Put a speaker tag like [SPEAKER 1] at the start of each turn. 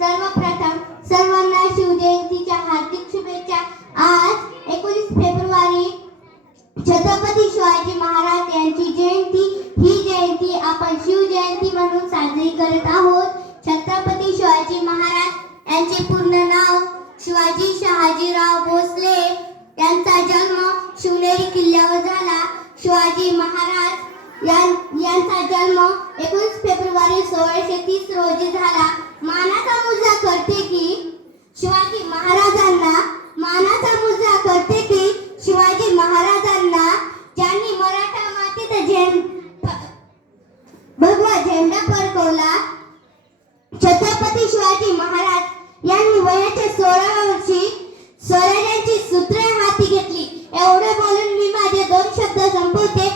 [SPEAKER 1] सर्वप्रथम सर्वांना शिवजयंतीच्या हार्दिक शुभेच्छा. आज एकोणीस फेब्रुवारी छत्रपती शिवाजी महाराज यांची जयंती. ही जयंती आपण शिवजयंती म्हणून साजरी करत आहोत. छत्रपती शिवाजी महाराज यांचे पूर्ण नाव शिवाजी शहाजीराव भोसले यांचा जन्म शिवनेरी किल्ल्यावर झाला. शिवाजी महाराज यांचा जन्म एकोणीस फेब्रुवारी सोळाशे तीस रोजी झाला. भगवा झेंडा फडकवला. छत्रपती शिवाजी महाराज यांनी वयाच्या सोळाव्या वर्षी स्वराज्याची सूत्रे हाती घेतली. एवढं बोलून मी माझे दोन शब्द संपवते.